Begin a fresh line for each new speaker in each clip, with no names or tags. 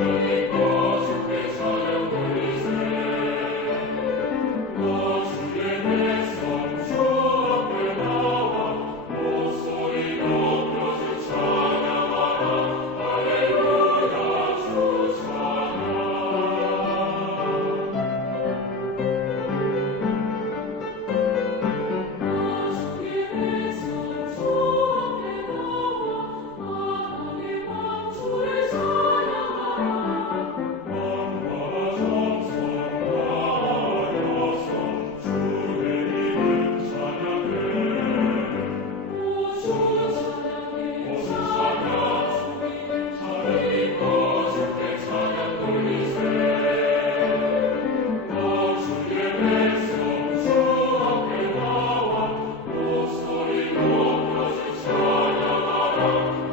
Amen. Shalom.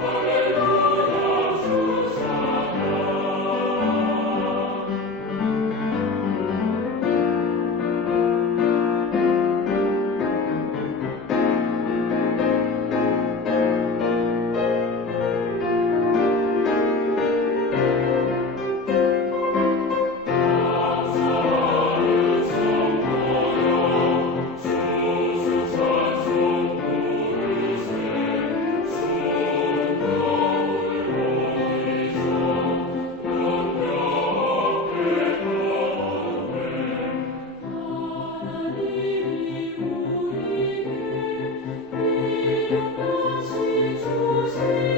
不忘初心。